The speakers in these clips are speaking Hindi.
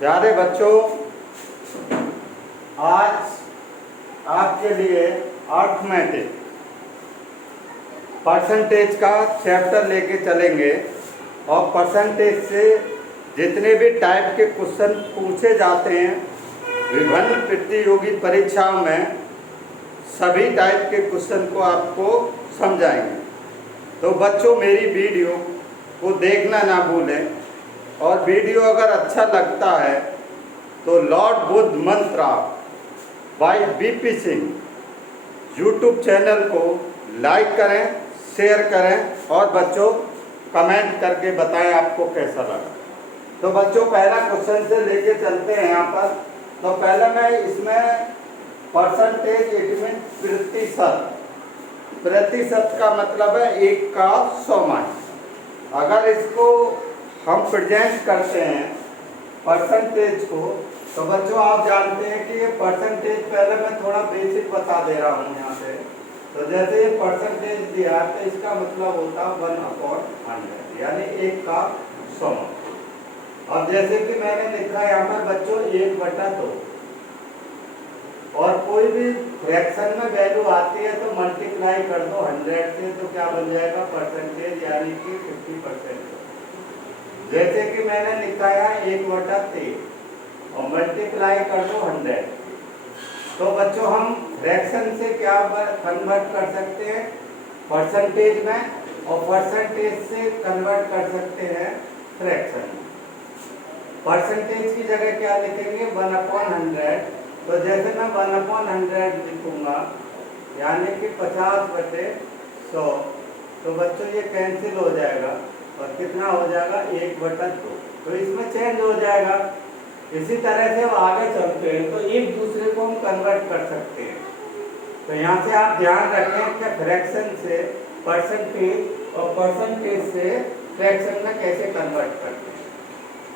प्यारे बच्चों, आज आपके लिए अर्थमेटिक परसेंटेज का चैप्टर लेके चलेंगे और परसेंटेज से जितने भी टाइप के क्वेश्चन पूछे जाते हैं विभिन्न प्रतियोगी परीक्षाओं में, सभी टाइप के क्वेश्चन को आपको समझाएंगे। तो बच्चों, मेरी वीडियो को देखना ना भूलें और वीडियो अगर अच्छा लगता है तो lord Buddha mantra by BP Singh YouTube channel को लाइक करें, शेयर करें और बच्चों कमेंट करके बताएं आपको कैसा लगा। तो बच्चों, पहला क्वेश्चन से लेके चलते हैं यहाँ पर। तो पहले मैं इसमें परसेंटेज इट मीन प्रतिशत का मतलब है 1 का 100वां। अगर इसको हम प्रेजेंट करते हैं परसेंटेज को, तो बच्चों आप जानते हैं कि ये परसेंटेज, पहले मैं थोड़ा बेसिक बता दे रहा हूँ यहाँ पे। तो जैसे ये परसेंटेज दिया तो इसका मतलब होता है 1/100, यानी 1 का 100वां। अब जैसे कि मैंने लिखा है यहाँ पर बच्चों 1/2, और कोई भी फ्रैक्शन में वैल्यू आती है तो मल्टीप्लाई कर दो 100 से, तो क्या बन जाएगा परसेंटेज, यानी कि 50%। जैसे कि मैंने लिखा है 1/3 और मल्टीप्लाई कर दो 100। तो बच्चों हम फ्रैक्शन से क्या कन्वर्ट कर सकते हैं परसेंटेज में, और परसेंटेज से कन्वर्ट कर सकते हैं फ्रैक्शन में। परसेंटेज की जगह क्या लिखेंगे 1/100। तो जैसे मैं 1/100 लिखूंगा यानी कि 50/100, तो बच्चों ये कैंसिल हो जाएगा और कितना हो जाएगा 1/2। तो इसमें चेंज हो जाएगा। इसी तरह से आगे चलते हैं तो एक दूसरे को हम कन्वर्ट कर सकते हैं। तो यहाँ से आप ध्यान रखें कि फ्रैक्शन से परसेंटेज और परसेंटेज से फ्रैक्शन में कैसे कन्वर्ट करते हैं।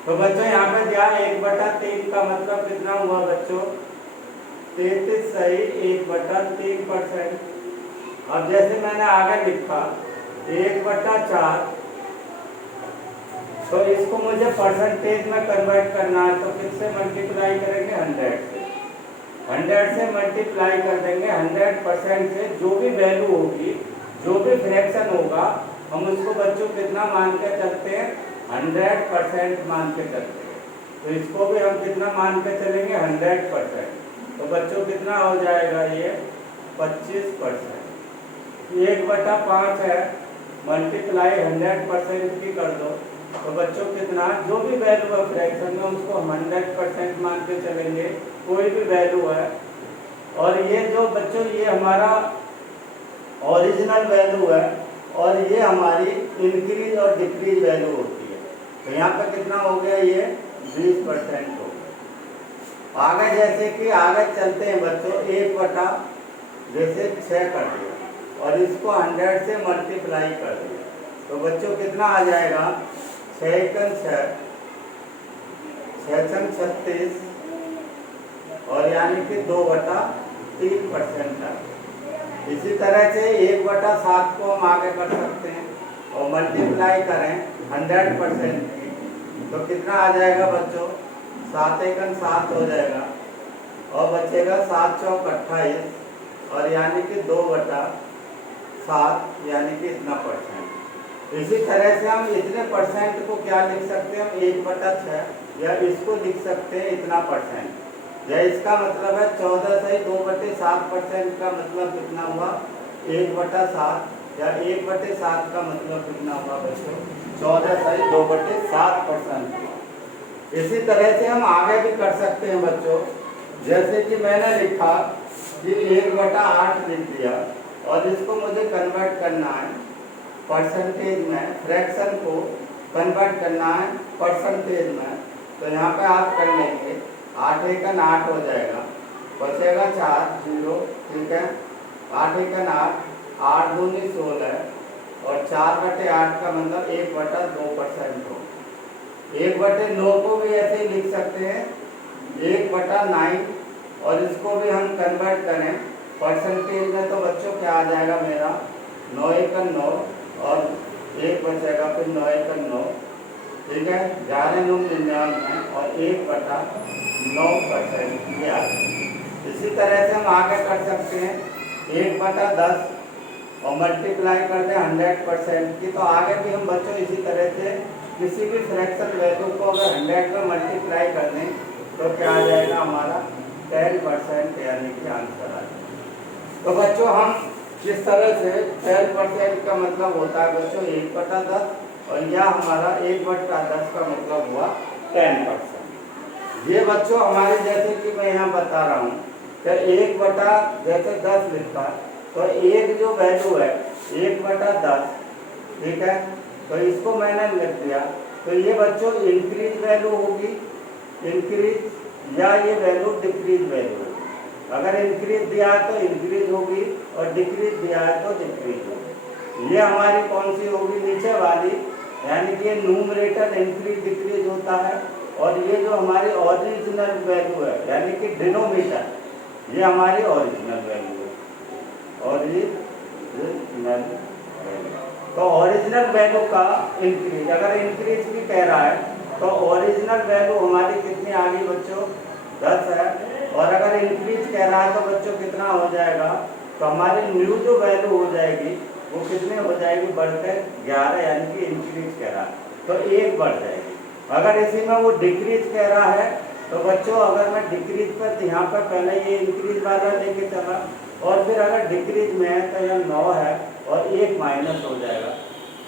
तो बच्चों यहाँ पे ध्यान 1/3 का मतलब कितना हुआ बच्चों 33 सही 1/3%। अब जैसे मैंने आगे लिखा 1/4, तो इसको मुझे परसेंटेज में कन्वर्ट करना है, तो किससे मल्टीप्लाई करेंगे 100 से। 100 से मल्टीप्लाई कर देंगे 100% से। जो भी वैल्यू होगी, जो भी फ्रैक्शन होगा, हम उसको बच्चों कितना मान के चलते हैं 100% मान के चलते हैं। तो इसको भी हम कितना मान के चलेंगे 100%। तो बच्चों कितना हो जाएगा ये 25%। 1/5 है, मल्टीप्लाई 100% की कर दो, तो बच्चों कितना, जो भी वैल्यू है फ्रैक्शन में उसको हम 100% मान के चलेंगे, कोई भी वैल्यू है। और ये जो बच्चों ये हमारा ओरिजिनल वैल्यू है और ये हमारी इंक्रीज और डिक्रीज वैल्यू होती है। तो यहाँ पे कितना हो गया ये 20% हो गया। आगे जैसे कि आगे चलते हैं बच्चों 1/6 कर दिया और इसको 100 से मल्टीप्लाई कर दिया, तो बच्चों कितना आ जाएगा 6 × 6 36, और यानी कि 2/3% है। इसी तरह से 1/7 को हम आगे कर सकते हैं और मल्टीप्लाई करें 100% की, तो कितना आ जाएगा बच्चों 7 × 7 हो जाएगा और बचेगा 7 × 4 = 28, और यानी कि 2/7 यानी कि इतना %। इसी तरह से हम इतने % को क्या लिख सकते हैं 1/6, या इसको लिख सकते हैं इतना %। या इसका मतलब है 14 सही 2/7% का मतलब कितना हुआ 1/7, या 1/7 का मतलब कितना हुआ बच्चों 14 सही 2/7%। इसी तरह से हम आगे भी कर सकते हैं बच्चों। जैसे कि मैंने लिखा कि 1/8 लिख दिया और इसको मुझे कन्वर्ट करना है परसेंटेज में, फ्रैक्शन को कन्वर्ट करना है परसेंटेज में। तो यहाँ पे आप कर लेंगे 8 × 8 हो जाएगा, बचेगा 4 0, ठीक है। 8 × 8, 8 दूनी 16, और 4/8 का मतलब 1/2% हो। 1/9 को भी ऐसे ही लिख सकते हैं 1/9, और इसको भी हम कन्वर्ट करें परसेंटेज में, तो बच्चों क्या आ जाएगा मेरा 9 × 9, और 1 बचेगा फिर 9 × 9, ठीक है, 11,99 और 1/9% ये आ गया। इसी तरह से हम आगे कर सकते हैं 1/10 और मल्टीप्लाई कर दें 100% की, तो आगे भी हम बच्चों इसी तरह से किसी भी फ्रैक्शन वैल्यू को अगर 100 में मल्टीप्लाई कर दें तो क्या आ जाएगा हमारा 10%, यानी कि आंसर आ जाएगा। तो बच्चों हम जिस तरह से 10% का मतलब होता है बच्चों 1/10 और यह हमारा 1/10 का मतलब हुआ 10%। ये बच्चों हमारे जैसे कि मैं यहाँ बता रहा हूँ कि 1/10 लिखा तो एक जो वैल्यू है 1/10, ठीक है, तो इसको मैंने लिख दिया। तो ये बच्चों इंक्रीज वैल्यू होगी, इंक्रीज, या ये वैल्यू डिक्रीज वैल्यू होगी। अगर इंक्रीज दिया है तो इंक्रीज होगी और डिक्रीज दिया है तो डिक्रीज होगी। ये हमारी कौन सी होगी, नीचे वाली, यानी कि न्यूमरेटर इंक्रीज डिक्रीज होता है। और ये जो हमारी ओरिजिनल वैल्यू है यानी कि डिनोमिनेटर, ये हमारी ओरिजिनल वैल्यू है, ओरिजिनल वैल्यू। तो ओरिजिनल वैल्यू का इंक्रीज, अगर इंक्रीज भी कह रहा है तो ओरिजिनल वैल्यू हमारी कितनी आ गई बच्चों, 10 है। और अगर इंक्रीज कह रहा है तो बच्चों कितना हो जाएगा, तो हमारी न्यू जो वैल्यू हो जाएगी वो कितने हो जाएगी, बढ़कर 11, यानी कि इंक्रीज कह रहा है तो 1 बढ़ जाएगी। अगर इसी में वो डिक्रीज कह रहा है तो बच्चों अगर मैं डिक्रीज पर यहाँ पर पहले ये इंक्रीज वाला लेके चला और फिर अगर डिक्रीज में है तो यह 9 है और 1 माइनस हो जाएगा,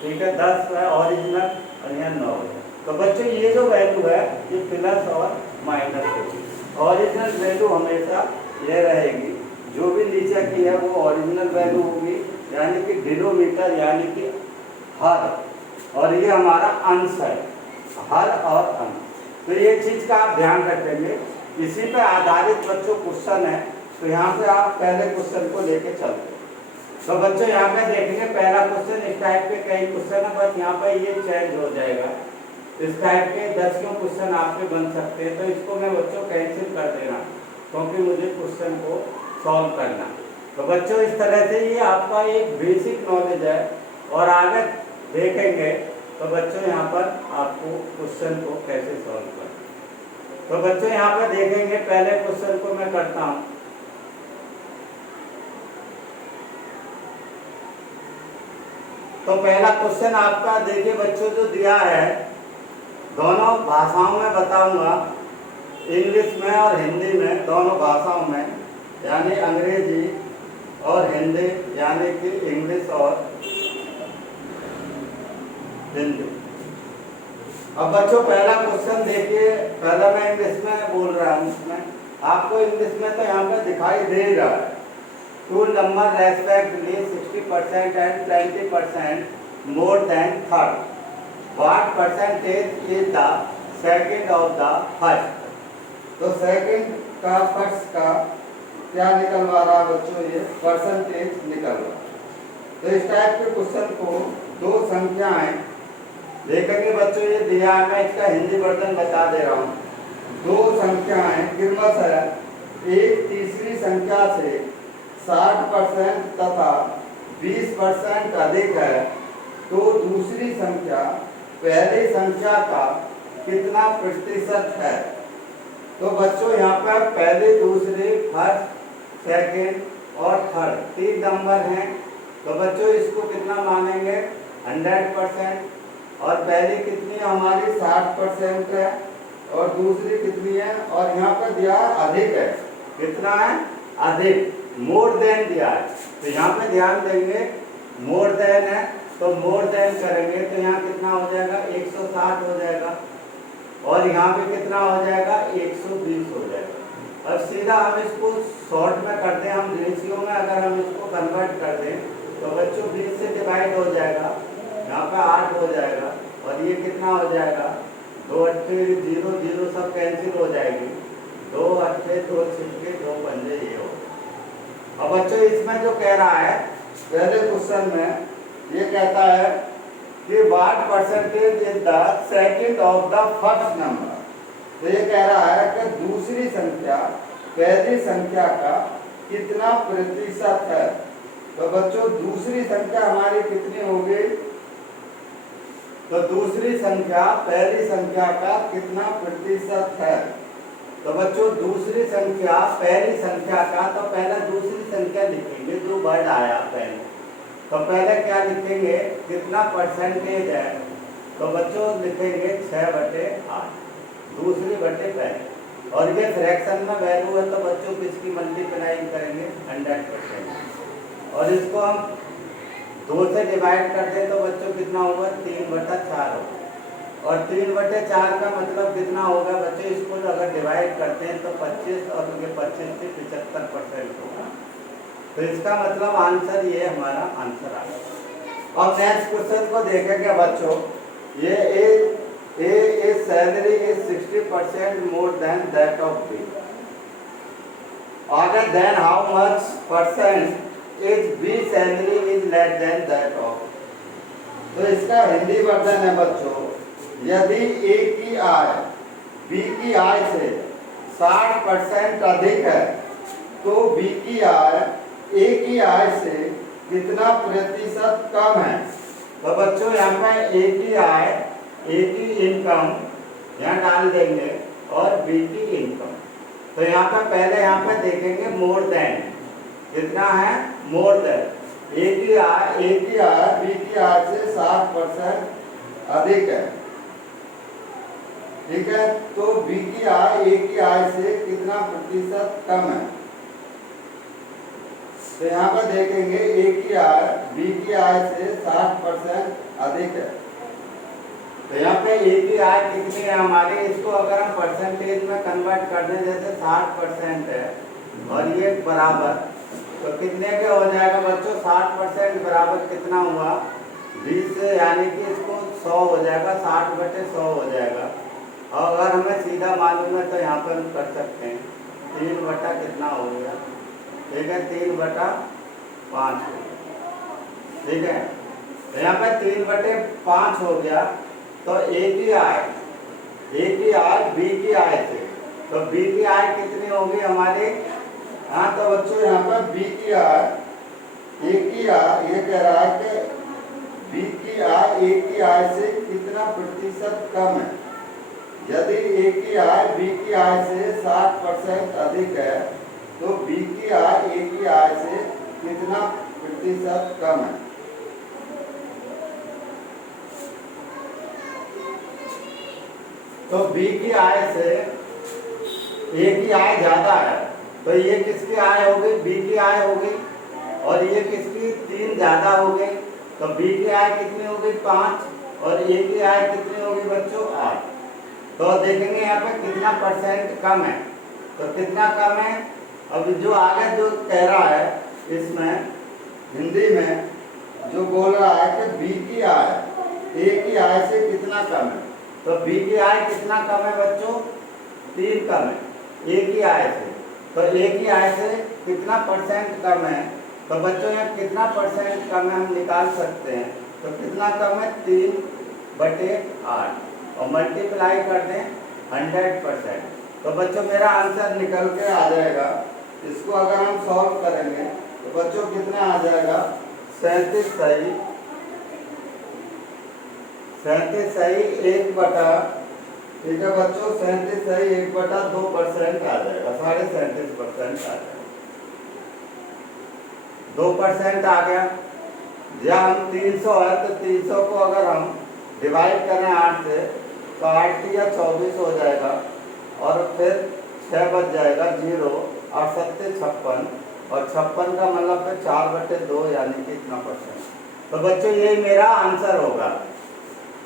ठीक है, 10 है ओरिजिनल और यहाँ 9 है। तो बच्चों ये जो वैल्यू है ये प्लस और माइनस होगी। ओरिजिनल वैल्यू हमेशा ये रहेगी, जो भी नीचे की है वो ओरिजिनल वैल्यू होगी, यानी कि डिनोमिनेटर यानी कि हर, और ये हमारा अंश है, हर और अंश। तो ये चीज़ का आप ध्यान रखेंगे। इसी पर आधारित बच्चों क्वेश्चन है, तो यहाँ पे आप पहले क्वेश्चन को लेके चलते हैं। तो बच्चों यहाँ पे देखेंगे पहला क्वेश्चन, इस टाइप के कई क्वेश्चन है, बस यहाँ पे ये चेंज हो जाएगा। इस टाइप के 10 क्वेश्चन आपके बन सकते हैं, तो इसको मैं बच्चों कैंसिल कर देना क्योंकि मुझे क्वेश्चन को सॉल्व करना। तो बच्चों इस तरह से ये आपका एक बेसिक नॉलेज है और आगे देखेंगे तो बच्चों यहाँ पर आपको क्वेश्चन को कैसे सॉल्व करना। तो बच्चों यहाँ पर देखेंगे पहले क्वेश्चन को मैं करता हूँ। तो पहला क्वेश्चन आपका देखिए बच्चों जो दिया है, दोनों भाषाओं में बताऊंगा, इंग्लिश में और हिंदी में, दोनों भाषाओं में, यानी अंग्रेजी और हिंदी, यानी कि इंग्लिश और हिंदी। अब बच्चों पहला क्वेश्चन देखिए, पहला मैं इंग्लिश में बोल रहा हूँ, इसमें आपको इंग्लिश में तो यहाँ पे दिखाई दे रहा है, two number respectively 60% and 20% more than third, what percentage is the second of the first. तो सेकंड का फर्स्ट का क्या निकलवा रहा बच्चों, ये परसेंटेज निकल रहा। तो इस टाइप के क्वेश्चन को दो संख्याएं देखेंगे बच्चों, ये दिया है, मैं इसका हिंदी वर्जन बता दे रहा हूँ। दो संख्याएं क्रमशः एक तीसरी संख्या से 60% तथा 20% अधिक है, तो दूसरी संख्या पहली संख्या का कितना प्रतिशत है। तो बच्चों यहाँ पर पहले, दूसरे, फर्स्ट, सेकंड और थर्ड 3 नंबर हैं, तो बच्चों इसको कितना मानेंगे 100%। और पहली कितनी है हमारी 60% है और दूसरी कितनी है, और यहाँ पर दिया अधिक है, कितना है अधिक, मोर देन दिया है। तो यहाँ पे ध्यान देंगे मोर देन है तो मोर देन करेंगे तो यहाँ कितना हो जाएगा 160 हो जाएगा और यहाँ पे कितना हो जाएगा 120 हो जाएगा। अब सीधा हम इसको शॉर्ट में कर दें, हम रेशियो में अगर हम इसको कन्वर्ट कर दें तो बच्चों 20 से डिवाइड हो जाएगा, यहाँ पे 8 हो जाएगा और ये कितना हो जाएगा 2 8 0 0 सब कैंसिल हो जाएगी, 2 8 2 6 2 पंजे ये हो। अब बच्चों इसमें जो कह रहा है पहले क्वेश्चन में ये कहता है कि what percentage is the second of the first number. तो ये कह रहा है कि दूसरी संख्या पहली संख्या का कितना प्रतिशत है। तो बच्चों दूसरी संख्या हमारी कितनी होगी, तो दूसरी संख्या पहली संख्या का कितना प्रतिशत है। तो बच्चों दूसरी संख्या पहली संख्या का, तो पहले दूसरी संख्या लिखेंगे, जो वर्ड आया पहले, तो पहले क्या लिखेंगे, कितना परसेंटेज है। तो बच्चों लिखेंगे 6/8, दूसरी बटे पहले, और ये फ्रैक्शन में वैल्यू है, तो बच्चों किसकी मल्टीप्लाई करेंगे 100%, और इसको हम 2 से डिवाइड कर दें तो बच्चों कितना होगा 3/4 होगा, और 3/4 का मतलब कितना होगा बच्चों, इसको अगर डिवाइड करते हैं तो 25, और ये 25 से 75% होगा। तो इसका मतलब आंसर ये हमारा आंसर आ गया। अब नेक्स्ट क्वेश्चन को देखेंगे बच्चों, ये A salary is 60% more than that of B. आगे then how much percent is B salary is less than that of। तो इसका हिंदी वर्जन है बच्चों, यदि A की आय B की आय से 60% अधिक है तो B की आय A की आय से कितना प्रतिशत कम है। तो बच्चों यहाँ पर A की आय, ए की इनकम यहाँ डाल देंगे, और बी की इनकम। तो यहाँ पर पहले यहाँ पर देखेंगे मोर देन, कितना है मोर देन। ए की आय बी की आय से 60% अधिक है, ठीक है। तो बी की आय ए की आय से कितना प्रतिशत कम है। तो यहाँ पर देखेंगे ए की आय बी की आय से 60% अधिक है। तो यहाँ पे ए की आय कितनी है हमारी, इसको अगर हम परसेंटेज में कन्वर्ट कर दें, जैसे 60% है और ये बराबर, तो कितने के हो जाएगा बच्चों, 60% बराबर कितना हुआ 20, यानी कि इसको 100 हो जाएगा, 60/100 हो जाएगा। और अगर हमें सीधा मालूम है तो यहाँ पर हम कर सकते हैं, 3 बटा कितना हो गया, ठीक है 3/5 हो गया, ठीक है। तो यहाँ पर 3/5 हो गया। तो ए की आय बी की आय से, तो बी की आय कितनी होगी हमारी, हाँ तो बच्चों यहाँ पर बी की आय ए की आय, ये कह रहा है कि बी की आय ए की आय से कितना प्रतिशत कम है। यदि ए की आय बी की आय से 60% अधिक है तो बी की आय ए की आय से कितना प्रतिशत कम है। तो बी की आय से ए की आय ज्यादा है, तो ये किसकी आय हो गई, बी की आय हो गई, और ये किसकी 3 ज्यादा हो गई। तो बी की आय कितनी हो गई 5, और ए की आय कितनी होगी बच्चों 8। तो देखेंगे यहाँ पे कितना परसेंट कम है, तो कितना कम है। अब जो आगे जो कह रहा है इसमें हिंदी में जो बोल रहा है कि बी की आय ए की आय से कितना कम है। तो बी की आय कितना कम है बच्चों, 3 कम है ए की आय से। तो ए की आय से कितना परसेंट कम है, तो बच्चों यहाँ कितना परसेंट कम है हम निकाल सकते हैं। तो कितना कम है 3/8, और मल्टीप्लाई कर दें 100%। तो बच्चों मेरा आंसर निकल के आ जाएगा। इसको अगर हम सॉल्व करेंगे तो बच्चों कितना आ जाएगा 37 सही 1/, ठीक है बच्चों 37 सही 1/2% आ जाएगा, 37.5% आ जाएगा, 2% आ गया। या हम 300 है तो 300 को अगर हम डिवाइड करें 8 से तो 8 या 24 हो जाएगा, और फिर 6 बच जाएगा 0, और 7 56, और 56 का मतलब फिर 4/2 यानी कि इतना %। तो बच्चों ये मेरा आंसर होगा,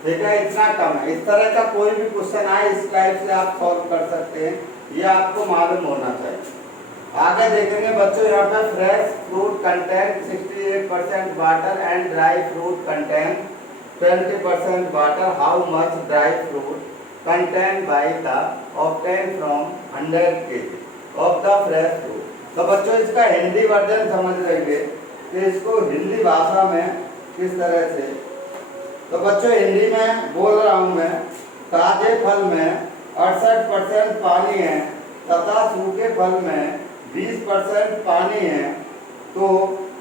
ठीक है इतना कम है। इस तरह का कोई भी क्वेश्चन आए इस टाइप से आप सॉल्व कर सकते हैं, ये आपको मालूम होना चाहिए। आगे देखेंगे बच्चों यहाँ पर fresh fruit content 68% water and dry fruit content 20% water, how much dry fruit content by the obtain from 100 kg of the fresh fruit. तो बच्चों इसका हिंदी वर्जन समझ लेंगे कि इसको हिंदी भाषा में किस तरह से। तो बच्चों हिंदी में बोल रहा हूँ मैं, ताजे फल में 68% पानी है तथा सूखे फल में 20% पानी है, तो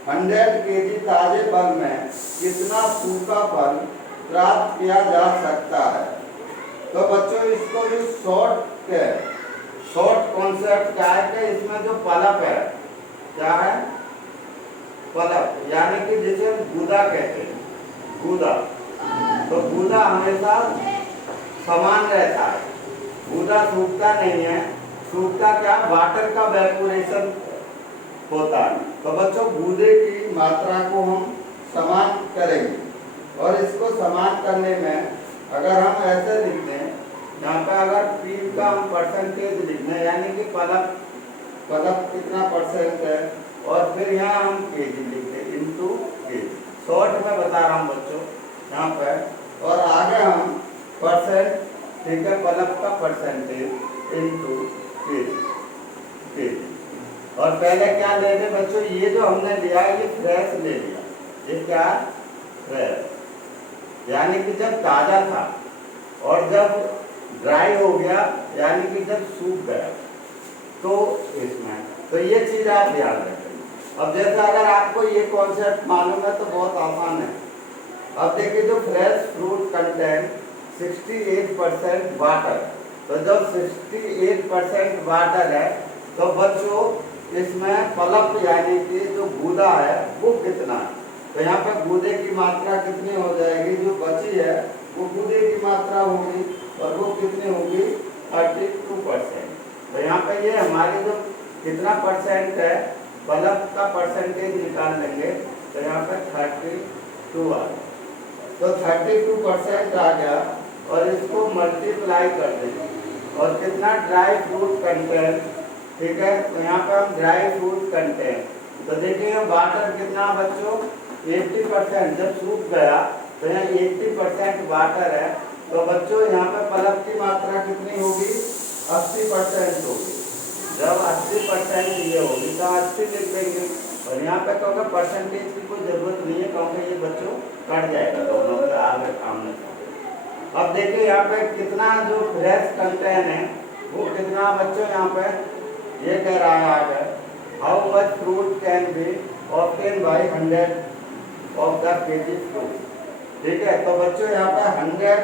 100 kg ताजे फल में कितना सूखा फल प्राप्त किया जा सकता है। तो बच्चों इसको जो शॉर्ट कॉन्सेप्ट क्या है कि इसमें जो पलप है, क्या है, पलप, यानी कि जिसे हम गूदा कहते हैं, गूदा। तो गूदा हमेशा समान रहता है, गूदा सूखता नहीं है। सूखता क्या, वाटर का वेपोरेशन होता है। तो बच्चों गूदे की मात्रा को हम समान करेंगे, और इसको समान करने में अगर हम ऐसे लिख दें, यहाँ पे अगर पी का हम परसेंटेज लिख दें, यानी कि पलप कितना परसेंट है, और फिर यहाँ हम केजी लिख दें इंटू केजी। शॉर्ट में बता रहा हूँ बच्चों यहाँ पे, और आगे हम परसेंट, ठीक है, पलप का परसेंटेज इंटू केजी। और पहले क्या ले लें बच्चों, ये जो हमने लिया ये फ्रेश ले लिया, ये क्या, फ्रेश, यानी कि जब ताज़ा था, और जब ड्राई हो गया यानी कि जब सूख गया, तो इसमें तो ये चीज़ आप ध्यान रखें। अब जैसे अगर आपको ये कॉन्सेप्ट मालूम है तो बहुत आसान है। अब देखिए जो फ्रेश फ्रूट कंटेंट 68% वाटर, तो जब 68% वाटर है तो बच्चों इसमें पलप यानी कि जो गूदा है वो कितना है। तो यहाँ पे गूदे की मात्रा कितनी हो जाएगी, जो बची है वो गूदे की मात्रा होगी, और वो कितनी होगी, 32%। तो यहाँ पे ये हमारे जो कितना परसेंट है, पलप का परसेंटेज निकाल लेंगे, तो यहाँ पे 32 आ गया। तो 32% आ गया, और इसको मल्टीप्लाई कर देंगे, और कितना, ड्राई फ्रूट कंटेंट, ठीक है। तो यहाँ पे हम ड्राई फ्रूट कंटेंट, तो देखिए वाटर कितना बच्चों, 80%, जब सूख गया तो यहाँ 80% वाटर है। तो बच्चों यहाँ पे पलप की मात्रा कितनी होगी, 80% होगी। जब 80% ये होगी तो 80 लिख देंगे, और यहाँ पे तो परसेंटेज की कोई ज़रूरत नहीं है, क्योंकि ये बच्चों कट जाएगा दोनों के आगे सामने। अब देखिए यहाँ पे कितना जो फ्रेश कंटेंट है वो कितना बच्चों, यहाँ पे ये कह रहा है आगे, how much fruit can be obtain bye 100 of the KG fruit, ठीक है। तो बच्चों यहाँ पे 100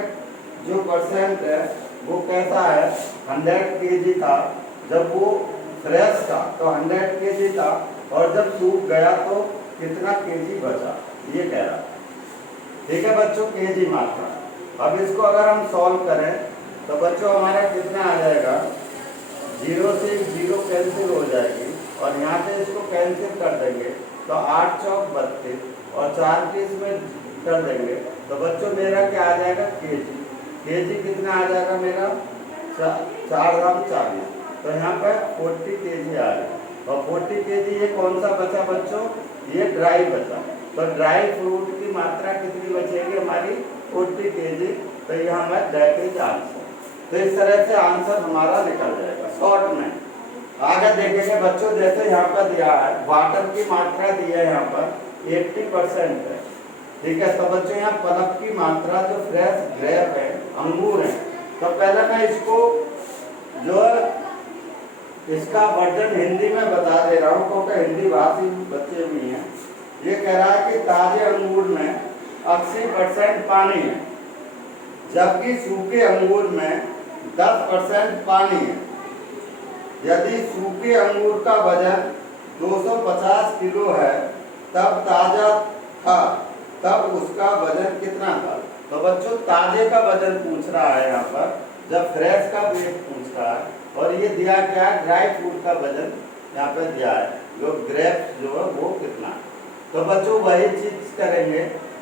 जो परसेंट है वो कैसा है, 100 केजी था जब वो फ्रेश था, तो 100 केजी था, और जब सूख गया तो कितना केजी बचा, ये कह रहा, ठीक है बच्चों, केजी मात्रा। अब इसको अगर हम सॉल्व करें तो बच्चों हमारा कितना आ जाएगा, 0 से 0 कैंसिल हो जाएगी, और यहाँ से इसको कैंसिल कर देंगे तो 8 चौक 32, और 4 के इसमें कर देंगे तो बच्चों मेरा क्या आ जाएगा, केजी। केजी कितना आ जाएगा मेरा, 4 ग्राम 40। तो यहाँ पर 40 केजी आ गया, और 40 केजी ये कौन सा बचा बच्चों, ये ड्राई बचा। तो ड्राई फ्रूट की मात्रा कितनी बचेगी हमारी, 40 केजी। तो ये हमारा दैट इज आंसर। तो इस तरह से आंसर हमारा निकल जाएगा शॉर्ट में। आगे देखेंगे बच्चों, जैसे यहाँ पर दिया है वाटर की मात्रा दी है यहाँ पर 80% है, ठीक है। तो बच्चों यहाँ पलप की मात्रा जो फ्रेश ग्रेप है, अंगूर है, तो पहले मैं इसको जो इसका वर्जन हिंदी में बता दे रहा हूँ, क्योंकि हिंदी भाषी बच्चे भी हैं। ये कह रहा है कि ताजे अंगूर में 80% पानी है, जबकि सूखे अंगूर में 10% पानी है। यदि सूखे अंगूर का वजन 250 किलो है तब ताजा था, तब उसका वजन कितना था। तो बच्चों ताजे का वजन पूछ रहा है यहाँ पर, जब फ्रेश का वेट पूछ रहा है, और ये दिया क्या है, ड्राई फ्रूट का वजन यहाँ पे दिया है, जो ग्रेप्स जो है वो कितना है। तो बच्चों वही चीज करेंगे,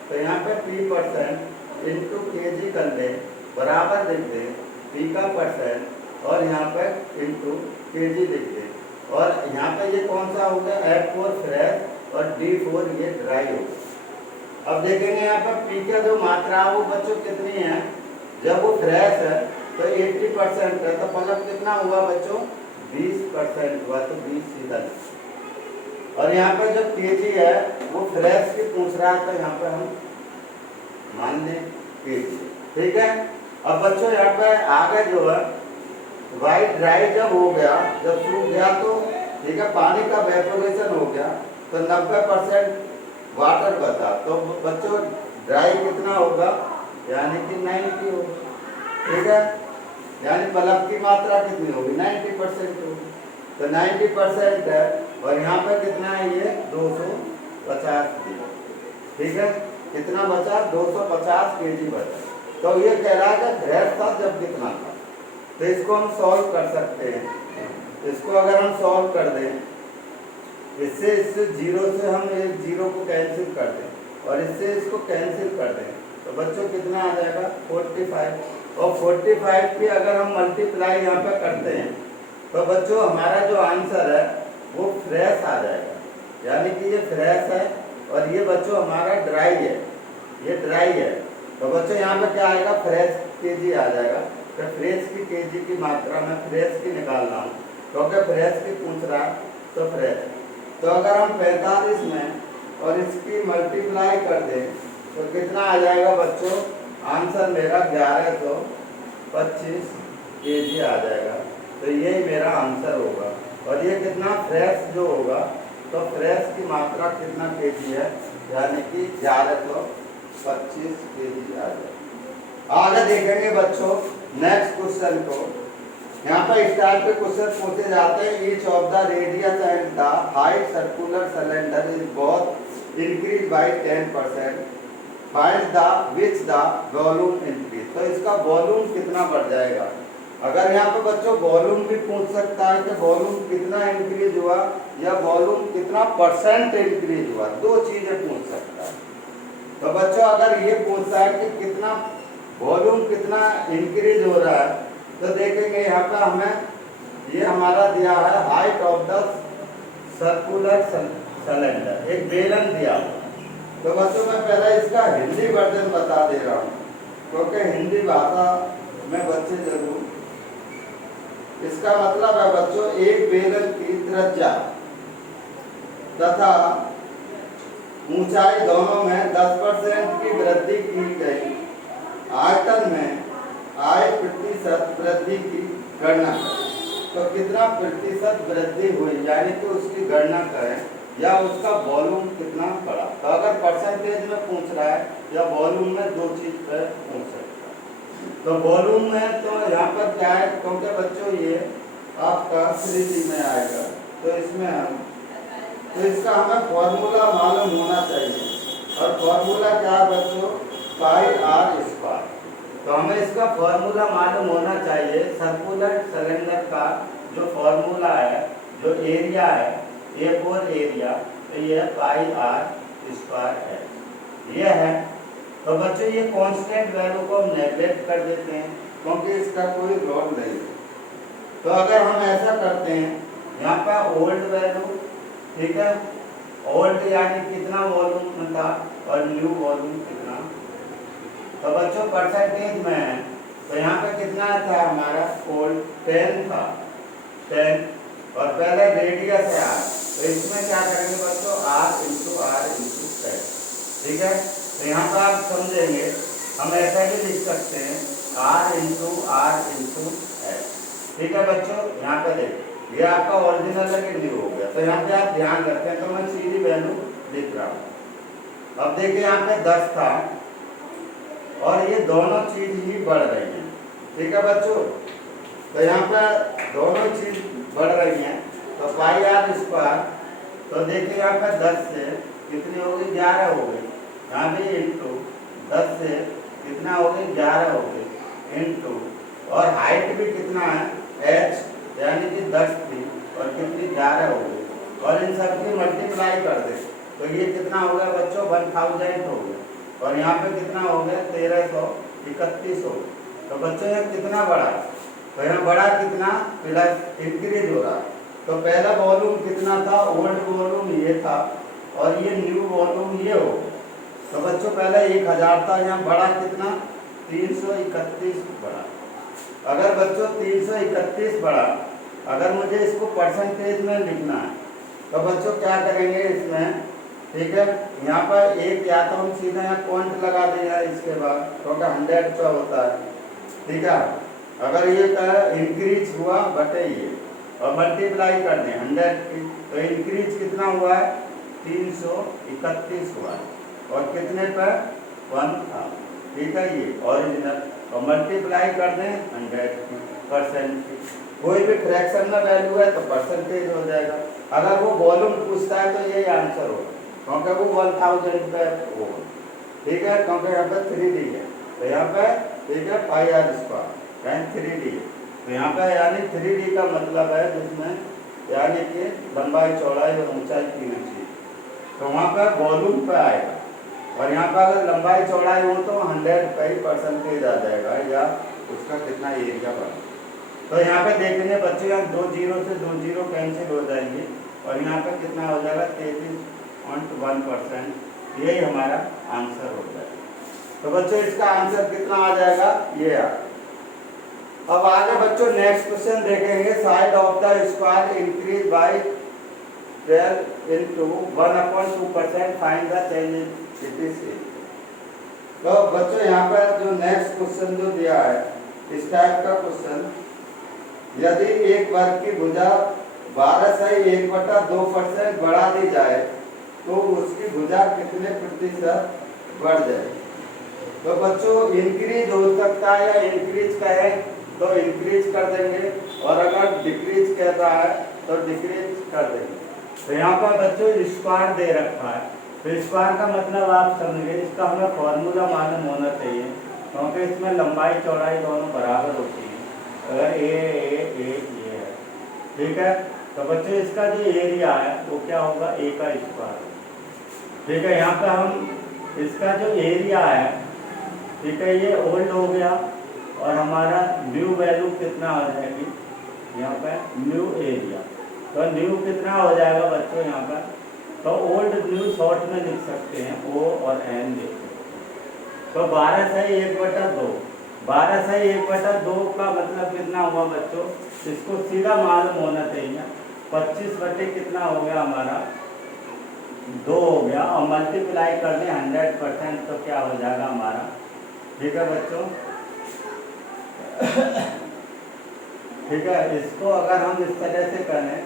तो यहाँ पे P% इंटू केजी कर ले, बराबर लिख दे P का परसेंट, और यहाँ पे इंटू केजी लिख दे, और यहाँ पे ये कौन सा हो गया, F4 फ्रेश और D4 ये ड्राई हो गया। अब देखेंगे यहाँ पर P का जो मात्रा है वो बच्चों कितनी है, जब वो फ्रेश है तो 80% है, तो पलप कितना हुआ बच्चों, 20% हुआ, तो 20 सीधा। और यहाँ पे जो केजी है वो फ्रेश की पूछ रहा है, तो यहाँ पे हम मान लें केजी, ठीक है। अब बच्चों यहाँ पे आगे जो है वाइट ड्राई जब हो गया, जब सूख गया, तो ठीक है पानी का वेपोरेशन हो गया, तो 90% वाटर बचा। तो बच्चों ड्राई कितना होगा, यानी कि 90 होगा। ठीक है, यानी बल्ब की मात्रा कितनी होगी? 90% होगी। तो 90% है और यहाँ पे कितना है? ये 250 दिया। ठीक है, कितना बचा? 250 kg बचा। तो ये कह रहा है कि फ्रेश था जब कितना था। तो इसको हम सॉल्व कर सकते हैं। इसको अगर हम सॉल्व कर दें, इससे जीरो से हम एक जीरो को कैंसिल कर दें और इससे इसको कैंसिल कर दें, तो बच्चों कितना आ जाएगा? 45। और 45 की अगर हम मल्टीप्लाई यहाँ पे करते हैं तो बच्चों हमारा जो आंसर है वो फ्रेश आ जाएगा। यानी कि ये फ्रेश है और ये बच्चों हमारा ड्राई है, ये ड्राई है। तो बच्चों यहाँ पे क्या आएगा? फ्रेश केजी आ जाएगा। तो फ्रेश की केजी की मात्रा में फ्रेश की निकालना हूँ क्योंकि फ्रेश की पूछ रहा है, तो फ्रेश। तो अगर हम 45 में और इसकी मल्टीप्लाई कर दें तो कितना आ जाएगा बच्चों? आंसर मेरा 1125 kg आ जाएगा। तो यही मेरा आंसर होगा। और ये कितना फ्रेश जो होगा, तो फ्रेश की मात्रा कितना केजी है? यानी कि 1125 kg आ जाएगा। आगे देखेंगे बच्चों नेक्स्ट क्वेश्चन को। यहाँ पर स्टार पे क्वेश्चन पूछे जाते हैं। Each of the radius and the height circular cylinder is both increase by 10%, find the which the volume increase. तो इसका वॉल्यूम कितना बढ़ जाएगा? अगर यहाँ पे बच्चों वॉल्यूम भी पूछ सकता है कि वॉल्यूम कितना इंक्रीज हुआ या वॉल्यूम कितना परसेंट इंक्रीज हुआ, दो चीजें पूछ सकता है। तो बच्चों अगर ये पूछता है कि कितना वॉल्यूम कितना इंक्रीज हो रहा है, तो देखेंगे यहाँ पे हमें ये हमारा दिया है height of the circular cylinder, एक बेलन दिया हुआ। तो बच्चों मैं पहले इसका हिंदी वर्जन बता दे रहा हूँ क्योंकि हिंदी भाषा में बच्चे जरूर। इसका मतलब है बच्चों एक बेलन की त्रिज्या तथा ऊंचाई दोनों में 10% की वृद्धि की गई। आयतन में आय प्रतिशत वृद्धि की गणना करें। तो कितना प्रतिशत वृद्धि हुई यानी कि उसकी गणना करें या उसका वॉल्यूम कितना बढ़ा। तो अगर परसेंटेज में पूछ रहा है या वॉल्यूम में, दो चीज पर पूछ सकता है। तो वॉल्यूम में तो यहाँ पर क्या है, क्योंकि बच्चों ये आपका 3D में आएगा तो इसमें हम तो इसका हमें फॉर्मूला मालूम होना चाहिए। और फॉर्मूला क्या है बच्चों? पाई आर स्क्वायर। तो हमें इसका फॉर्मूला मालूम होना चाहिए। सर्कुलर सिलेंडर का जो फॉर्मूला है, जो एरिया है, ए फोर एरिया, तो ये पाई आर स्क्वायर है, ये है। तो बच्चों ये कांस्टेंट वैल्यू को हम नेगलेक्ट कर देते हैं क्योंकि इसका कोई रोल नहीं है। तो अगर हम ऐसा करते हैं, यहाँ पर ओल्ड वैल्यू, ठीक है, ओल्ड यानी कितना वॉल्यूम था और न्यू वॉल्यूम कितना। तो बच्चों परसेंटेज में है तो यहाँ पे कितना था हमारा? ओल्ड 10 था, 10। और पहले रेडियस है आर, तो इसमें क्या करेंगे बच्चों? R into 10। ठीक है, तो यहाँ पर आप समझेंगे, हम ऐसा भी लिख सकते हैं आर इंटू एस। ठीक है बच्चों, यहाँ पे देखिए ये आपका ओरिजिनल है कि न्यू हो गया। तो यहाँ पे आप ध्यान रखते हैं, तो मैं सीधी वैल्यू लिख रहा हूँ। अब देखिए यहाँ पे 10 था और ये दोनों चीज ही बढ़ रही हैं। ठीक है बच्चों, तो यहाँ पे दोनों चीज बढ़ रही हैं। तो पाई आर स्क्वायर, तो देखिए यहाँ पे 10 से कितनी हो गई? 11 हो गई। यहाँ भी इंटू 10 से कितना हो गई? 11 हो गई इंटू, और हाइट भी कितना है? h यानी कि 10 थी और कितनी? 11 हो गई। और इन सब की मल्टीप्लाई कर दे तो ये कितना हो गया बच्चों? 1000 हो गया। और यहाँ पे कितना हो गया? 1331 हो गया। तो बच्चों ये कितना बड़ा? तो यहाँ बड़ा कितना? प्लस इंक्रीज हो रहा। तो पहला वॉल्यूम कितना था? ओल्ड वॉल्यूम ये था और ये न्यू वॉल्यूम ये हो। तो बच्चों पहले 1000 था, यहाँ बड़ा कितना? 331 बड़ा। अगर बच्चों 331 बड़ा, अगर मुझे इसको परसेंटेज में लिखना है तो बच्चों क्या करेंगे इसमें? ठीक है, यहाँ पर एक या तो हम सीधा यहाँ पॉइंट लगा देंगे इसके बाद, क्योंकि 100 का होता है। ठीक है, अगर ये इंक्रीज हुआ बटे ये और मल्टीप्लाई कर दें 100 की, तो इंक्रीज कितना हुआ है? 331 हुआ है। और कितने पर? 1 था। ठीक है, ये ओरिजिनल, और मल्टीप्लाई कर दें 100%। कोई भी फ्रैक्शन में वैल्यू है तो परसेंटेज हो जाएगा। अगर वो वॉल्यूम पूछता है तो यही आंसर होगा, क्योंकि वो 1000 पे वो, ठीक है, क्योंकि यहाँ पे 3D है तो यहाँ पे ठीक है पाई आर स्क्वायर यानी 3D है, तो यहाँ पे यानी 3D का मतलब है जिसमें यानी कि लंबाई चौड़ाई और ऊंचाई तीनों चीज, तो वहाँ पर वॉल्यूम पे आएगा। और यहाँ पर अगर लंबाई चौड़ाई हो तो 100 पे ही परसेंटेज आ जाएगा या उसका कितना एरिया बना। तो यहाँ पे देखेंगे बच्चों, यहाँ 2 जीरो से 2 जीरो कैंसिल हो जाएंगे और यहाँ पे कितना हो जाएगा 33.1%, यही हमारा आंसर हो जाएगा। तो बच्चों इसका आंसर कितना आ जाएगा, ये आ। अब आगे बच्चों नेक्स्ट क्वेश्चन देखेंगे, side of the square increase by 12 into 1/2%, find the change in CTC. तो बच्चों यहाँ पर जो नेक्स्ट क्वेश्चन जो दिया है इस टाइप का क्वेश्चन, यदि एक वर्ग की भुजा 12 से 1/2% बढ़ा दी जाए तो उसकी भुजा कितने प्रतिशत बढ़ जाए। तो बच्चों इंक्रीज हो सकता है या इंक्रीज कहे तो इंक्रीज कर देंगे, और अगर डिक्रीज कह रहा है तो डिक्रीज कर देंगे। तो यहाँ पर बच्चों स्क्वायर दे रखा है, तो स्क्वायर का मतलब आप समझिए, इसका हमें फॉर्मूला मालूम होना चाहिए, क्योंकि इसमें लंबाई चौड़ाई दोनों बराबर होती है। अगर ये है, ठीक है, तो बच्चों इसका जो एरिया है वो क्या होगा, ए का स्क्वायर, ठीक है। यहाँ पे हम इसका जो एरिया है, ठीक है, ये ओल्ड हो गया और हमारा न्यू वैल्यू कितना आ जाएगी यहाँ पे न्यू एरिया, तो न्यू कितना हो जाएगा बच्चों यहाँ पर, तो ओल्ड न्यू शॉर्ट में लिख सकते हैं, ओ और एन लिख सकते हैं। तो 12 से 1/2, 12 से 1/2 का मतलब कितना हुआ बच्चों, इसको सीधा मालूम होना चाहिए, 25 कितना हो गया हमारा 2 हो गया, और मल्टीप्लाई कर दें 100% तो क्या हो जाएगा हमारा, ठीक है बच्चों। ठीक है, इसको अगर हम इस तरह से करें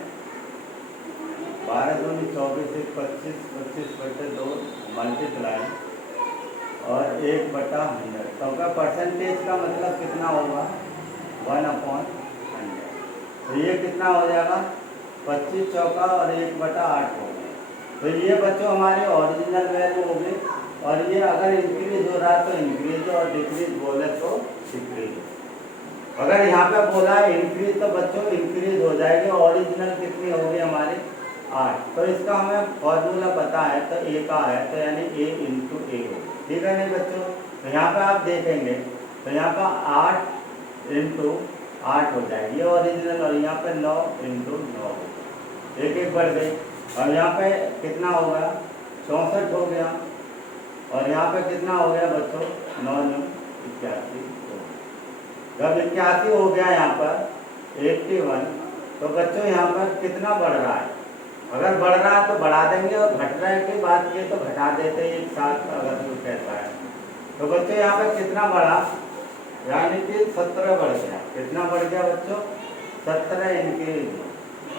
12 दूनी 24, 25/2 मल्टीप्लाई और 1/100, तो का परसेंटेज का मतलब कितना होगा 1/100, तो ये कितना हो जाएगा 25 चौका और 1/8 हो गया। तो ये बच्चों हमारे ओरिजिनल वैल्यू हो गई, और ये अगर इंक्रीज हो रहा है तो इंक्रीज और डिक्रीज बोले तो डिक्रीज। अगर यहाँ पे बोला है इंक्रीज तो बच्चों इंक्रीज हो जाएगी, ओरिजिनल कितनी होगी हमारी 8, तो इसका हमें फॉर्मूला पता है, तो ए का है तो यानी a इंटू ए हो, ठीक है नहीं बच्चों। तो यहाँ पे आप देखेंगे तो यहाँ पर 8 इंटू 8 हो जाएगी ओरिजिनल, और यहाँ पे 9 इंटू 9 हो, एक बढ़ गई, और यहाँ पे कितना हो गया 64 हो गया, और यहाँ पे कितना हो गया बच्चों 9 9 81 हो। जब 81 हो गया यहाँ पर 81, तो बच्चों यहाँ पर कितना बढ़ रहा है, अगर बढ़ रहा है तो बढ़ा देंगे, और घट रहे की बात की तो घटा देते हैं एक साथ, अगर कोई कहता है तो बच्चों यहाँ पर कितना बढ़ा, यानी कि 17 बढ़ गया। कितना बढ़ गया बच्चों 17 इंक्रीज।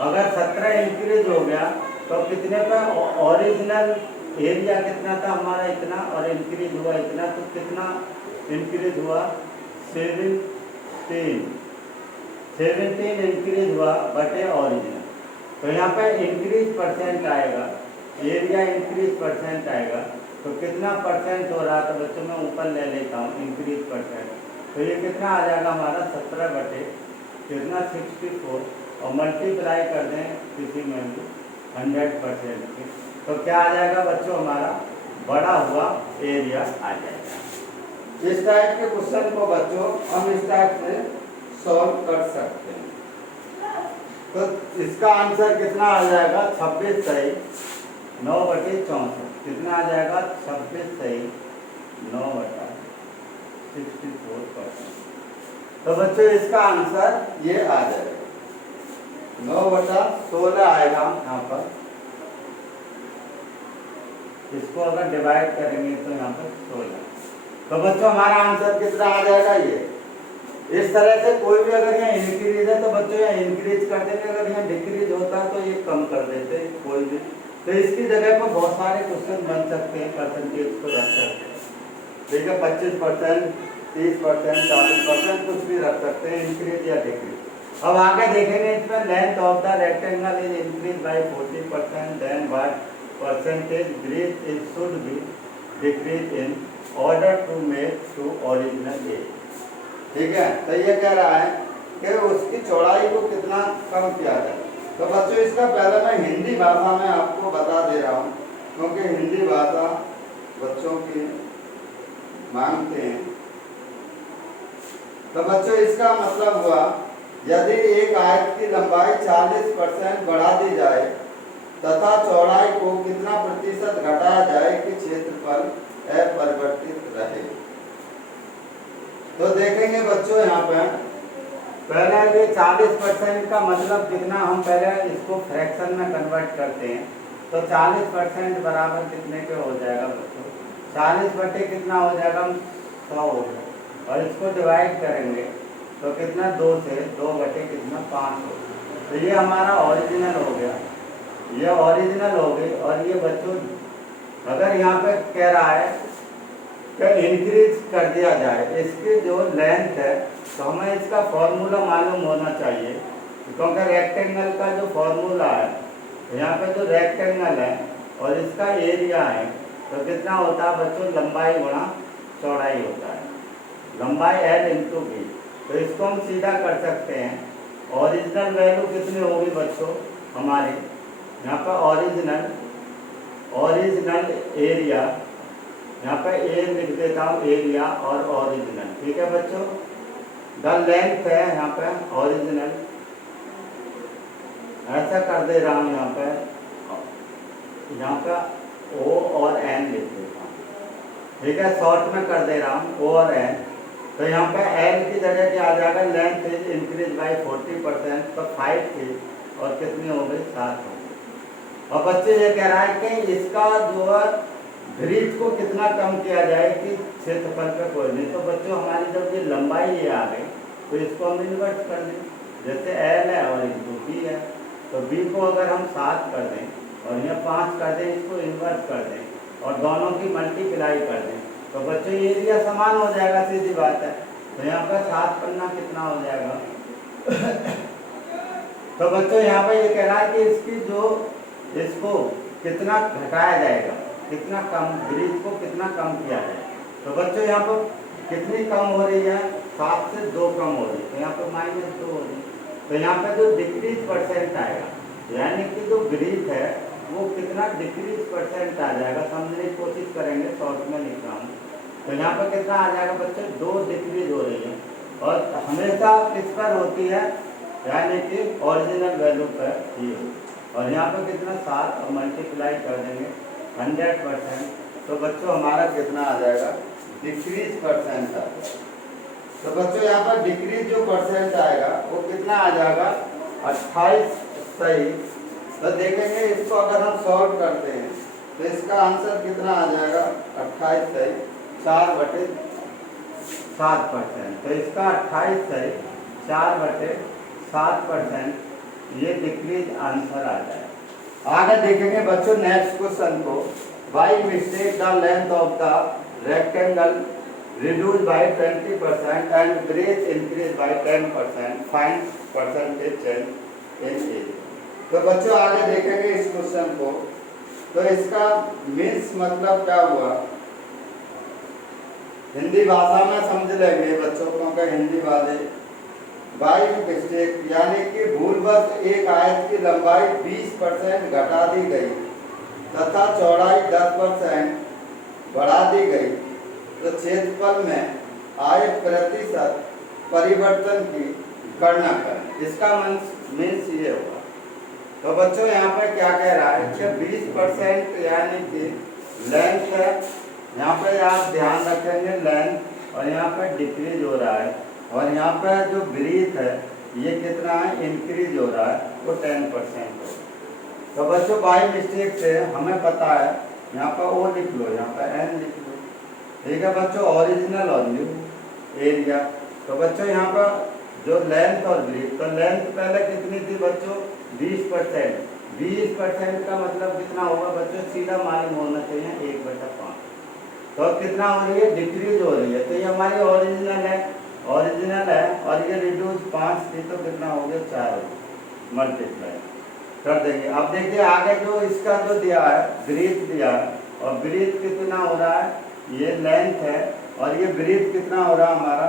अगर 17 इंक्रीज हो गया तो कितने पे ओरिजिनल एरिया कितना था हमारा इतना, और इंक्रीज हुआ इतना, तो कितना इंक्रीज हुआ 17 इंक्रीज हुआ बटे ओरिजिनल। तो यहाँ पे इंक्रीज परसेंट आएगा, एरिया इंक्रीज परसेंट आएगा, तो कितना परसेंट हो रहा था बच्चों, मैं ऊपर ले लेता हूँ इंक्रीज परसेंट, तो ये कितना आ जाएगा हमारा 17 बटे कितना 64, और मल्टीप्लाई कर दें किसी में भी 100% की, तो क्या आ जाएगा बच्चों हमारा बड़ा हुआ एरिया आ जाएगा। इस टाइप के क्वेश्चन को बच्चों हम इस टाइप से सॉल्व कर सकते हैं। तो इसका आंसर कितना आ जाएगा 26 सही 9/64, कितना आ जाएगा 26 सही 9/64%। तो बच्चों इसका आंसर ये आ जाएगा 9/16 आएगा यहाँ पर। इसको अगर डिवाइड करेंगे तो यहाँ पर 16, तो बच्चों हमारा आंसर कितना आ जाएगा ये। इस तरह से कोई भी अगर यहाँ इंक्रीज है तो बच्चों यहाँ इंक्रीज कर देंगे, अगर यहाँ डिक्रीज होता है तो ये कम कर देते कोई भी। तो इसकी जगह पर बहुत सारे क्वेश्चन बन सकते हैं, परसेंटेज को रख सकते हैं। ठीक है, 25%, 30%, 40%, कुछ भी रख सकते हैं, इंक्रीज या डिक्रीज। अब आगे देखेंगे इसमें length of the rectangle is increase by 40%, then what percentage breadth it should be decrease in order to make to original age. ठीक है, तो ये कह रहा है कि उसकी चौड़ाई को कितना कम किया जाए। तो बच्चों इसका पहले मैं हिंदी भाषा में आपको बता दे रहा हूँ, क्योंकि हिंदी भाषा बच्चों की मांगते हैं। तो बच्चों इसका मतलब हुआ, यदि एक आयत की लंबाई 40% बढ़ा दी जाए तथा चौड़ाई को कितना प्रतिशत घटाया जाए कि क्षेत्रफल अपरिवर्तित रहे। तो देखेंगे बच्चों यहाँ पे पहले ये 40% का मतलब कितना, हम पहले इसको फ्रैक्शन में कन्वर्ट करते हैं। तो 40% बराबर कितने के हो जाएगा बच्चों, 40 बटे कितना हो जाएगा, 100 हो जाएगा। और इसको डिवाइड करेंगे तो कितना, 2 से 2 बटे कितना 5 हो। तो ये हमारा ओरिजिनल हो गया, ये ओरिजिनल हो गई। और ये बच्चों अगर यहाँ पे कह रहा है कि इंक्रीज कर दिया जाए इसकी जो लेंथ है, तो हमें इसका फॉर्मूला मालूम होना चाहिए, क्योंकि रेक्टेंगल का जो फॉर्मूला है, यहाँ पे जो रेक्टेंगल है और इसका एरिया है, तो कितना होता है बच्चों, लंबाई गुणा चौड़ाई होता है, लंबाई L इंटू बी। तो इसको हम सीधा कर सकते हैं। ओरिजिनल वैल्यू कितनी होगी बच्चों हमारे यहाँ पर, ओरिजिनल एरिया, यहाँ पे ए लिख देता हूँ, एरिया और ओरिजिनल। ठीक है बच्चों, द लेंथ है यहाँ पे ओरिजिनल, ऐसा कर दे रहा हूँ यहाँ पे ओ और एन लिख देता हूँ। ठीक है, शॉर्ट में कर दे रहा हूँ ओ और एन। तो यहाँ पे एल की जगह क्या आ जाएगा, लेंथ इज इंक्रीज बाय 40%, तो 5 थी और कितनी हो गई, 7 हो गई। और बच्चे ये कह रहा है कि इसका जो है ब्रीथ को कितना कम किया जाए कि क्षेत्रफल पे कोई नहीं। तो बच्चों हमारी जब ये लंबाई ये आ गई तो इसको हम इन्वर्ट कर दें, जैसे एल है और इंटू बी है, तो बी को अगर हम 7 कर दें और यहाँ 5 कर दें, इसको इन्वर्ट कर दें और दोनों की मल्टीप्लाई कर दें, तो बच्चों एरिया समान हो जाएगा, सीधी बात है। तो यहाँ पर 7 पन्ना कितना हो जाएगा तो बच्चों यहाँ पर ये कह रहा है कि इसकी जो इसको कितना घटाया जाएगा, कितना कम, ब्रीथ को कितना कम किया जाए। तो बच्चों यहाँ पर कितनी कम हो रही है, 7 से 2 कम हो रही है, तो यहाँ पर -2 हो रही है। तो यहाँ पे जो डिक्रीज परसेंट आएगा, यानी कि जो ब्रीथ है वो कितना डिक्रीज परसेंट आ जाएगा, समझने की कोशिश करेंगे, शॉर्ट में लिख रहा हूँ। तो यहाँ पर कितना आ जाएगा बच्चों, 2 डिक्रीज हो रही है और हमेशा किस पर होती है, यानी कि ओरिजिनल वैल्यू पर ही। और यहाँ पर कितना 7 और मल्टीप्लाई कर देंगे 100%, तो बच्चों हमारा कितना आ जाएगा, डिक्रीज परसेंट आ जाएगा। तो बच्चों यहाँ पर डिक्रीज जो परसेंट आएगा वो कितना आ जाएगा, 28 सही। तो देखेंगे इसको अगर हम सॉल्व करते हैं तो इसका आंसर कितना आ जाएगा, 28 सही 4/7%। तो इसका 28 सही 4/7%, ये डिक्रीज आंसर आ जाए। आगे देखेंगे बच्चों नेक्स्ट क्वेश्चन को, by mistake the length of the rectangle reduced by 20% and breadth increased by 10%, find percentage change in area। तो बच्चों आगे देखेंगे इस क्वेश्चन को। तो इसका मीन्स मतलब क्या हुआ, हिंदी भाषा में समझ लेंगे बच्चों, क्योंकि हिंदी वाले बाई मिस्टेक यानी कि भूलवश एक आयत की लंबाई 20% घटा दी गई तथा चौड़ाई 10% बढ़ा दी गई, तो क्षेत्रफल में आए प्रतिशत परिवर्तन की गणना करें। इसका मीन्स ये होगा। तो बच्चों यहाँ पर क्या कह रहा है कि 20% यानी कि लेंथ है, यहाँ पे आप ध्यान रखेंगे लेंथ, और यहाँ पर डिक्रीज हो रहा है, और यहाँ पर जो ब्रीथ है ये कितना है, इंक्रीज हो रहा है, वो 10% हो। तो बच्चों बाई मिस्टेक से हमें पता है, यहाँ पर ओ लिख लो, यहाँ पर एन लिख लो। ठीक है बच्चों, ओरिजिनल और न्यू एरिया। तो बच्चों यहाँ पर जो लेंथ और ब्रीथ, तो लेंथ पहले कितनी थी बच्चों, 20%। 20% का मतलब कितना होगा बच्चों, सीधा मालूम होना चाहिए 1/5। तो कितना हो रही है, डिक्रीज हो रही है। तो ये हमारी ओरिजिनल है, ओरिजिनल है, और ये रिड्यूस 5 थी तो कितना हो गया 4 मल्टीप्लाई कर देंगे। अब देखिए आगे जो इसका जो दिया है ब्रीथ दिया है, और ब्रीथ कितना हो रहा है, ये लेंथ है, और ये ब्रीथ कितना हो रहा है हमारा,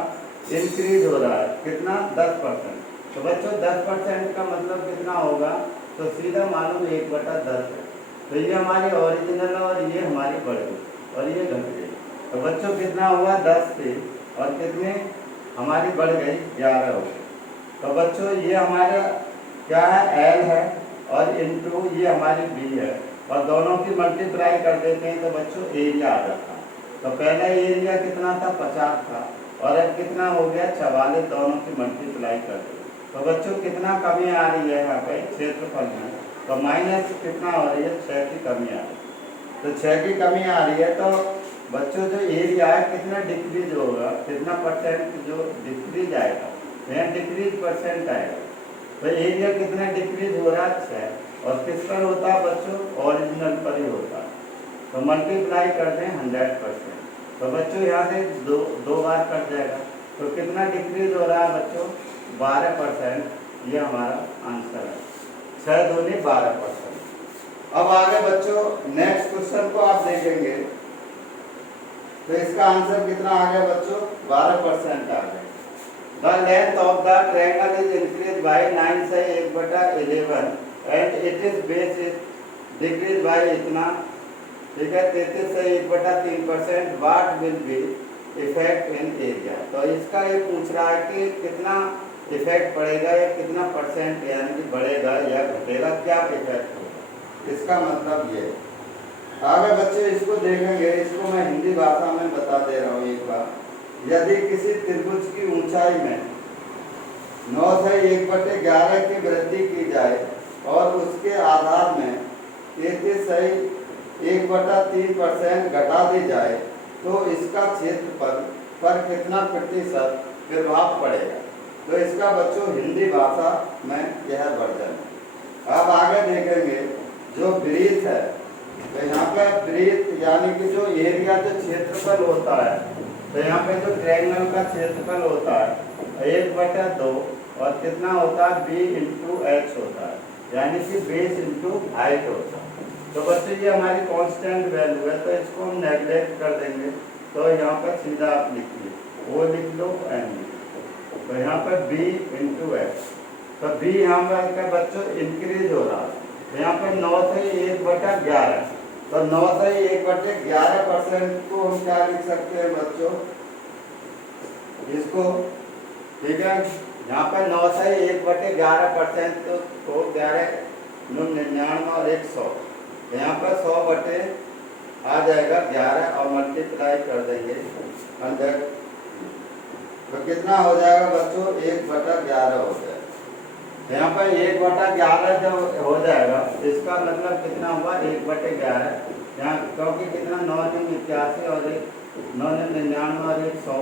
इंक्रीज हो रहा है, कितना 10%। तो बच्चों 10% का मतलब कितना होगा, तो सीधा मालूम 1/10 है। तो ये हमारी ओरिजिनल है और ये हमारी बढ़ गई और ये घट गई। तो बच्चों कितना हुआ 10 थी और कितने हमारी बढ़ गई 11 हो गई। तो बच्चों ये हमारा क्या है, एल है, और इनटू ये हमारी बी है, और दोनों की मल्टीप्लाई कर देते हैं तो बच्चों एरिया आ जाता है। तो पहला एरिया कितना था 50 था, और अब कितना हो गया 44, दोनों की मल्टीप्लाई कर दे। तो बच्चों कितना कमी आ रही है यहाँ पे क्षेत्रफल में, तो माइनस कितना हो रही है 6 की कमी आ रही है। तो 6 की कमी आ रही है, तो बच्चों जो एरिया है कितना डिक्रीज होगा, कितना परसेंट जो डिक्रीज आएगा, यहाँ डिक्रीज परसेंट आएगा। तो एरिया कितना डिक्रीज हो रहा है 6, और किस पर होता है बच्चों, ओरिजिनल पर ही होता है। तो मल्टीप्लाई कर दें 100%। तो बच्चों यहाँ से दो बार कट जाएगा, तो कितना डिक्रीज हो रहा है बच्चों 12%। ये हमारा आंसर है, 6 दूनी 12%। अब आगे बच्चों नेक्स्ट क्वेश्चन को आप देखेंगे, तो इसका आंसर कितना आ गया बच्चों 12% आ गया। The length of the triangle is increase bye 9 से 1/11 and it is base is decrease by इतना, ठीक है, 33 से 1/3%। What will be effect in area. तो इसका ये पूछ रहा है कि कितना इफेक्ट पड़ेगा या कितना परसेंट यानी कि बढ़ेगा या घटेगा, क्या इफेक्ट होगा, इसका मतलब ये। आगे बच्चे इसको देखेंगे, इसको मैं हिंदी भाषा में बता दे रहा हूँ एक बार। यदि किसी त्रिभुज की ऊंचाई में 9 से 1/11 की वृद्धि की जाए और उसके आधार में 33 से 1/3% घटा दी जाए, तो इसका क्षेत्रफल पर कितना प्रतिशत प्रभाव पड़ेगा। तो इसका बच्चों हिंदी भाषा में यह वर्जन है। अब आगे देखेंगे जो ब्रीथ है, तो यहाँ पे ब्रीथ यानी कि जो एरिया जो क्षेत्रफल होता है, तो यहाँ पे जो ट्रायंगल का क्षेत्रफल होता है 1/2, और कितना होता है b इंटू एच होता है, यानी कि बेस इंटू हाइट होता है। तो बच्चों ये हमारी कांस्टेंट वैल्यू है, तो इसको हम नेगलेक्ट कर देंगे। तो यहाँ पर सीधा आप लिखिए, वो लिख लो एन, तो यहाँ पर b इंटू एच। तो b यहाँ पर क्या बच्चों इंक्रीज हो रहा है, तो यहाँ पर 9 से 1/11, तो 9 से 1/11% को हम क्या लिख सकते हैं बच्चों, इसको, ठीक है, यहाँ पर 9 से 1/11% तो 11 99 और 100, यहाँ पर 100 आ जाएगा 11 और मल्टीप्लाई कर देंगे 100, तो कितना हो जाएगा बच्चों 1/11 हो जाएगा। तो यहाँ पर 1/11 जब हो जाएगा, इसका मतलब कितना हुआ 1/11, यहाँ क्योंकि कितना 9 × 81 और 9 × 99 और 100,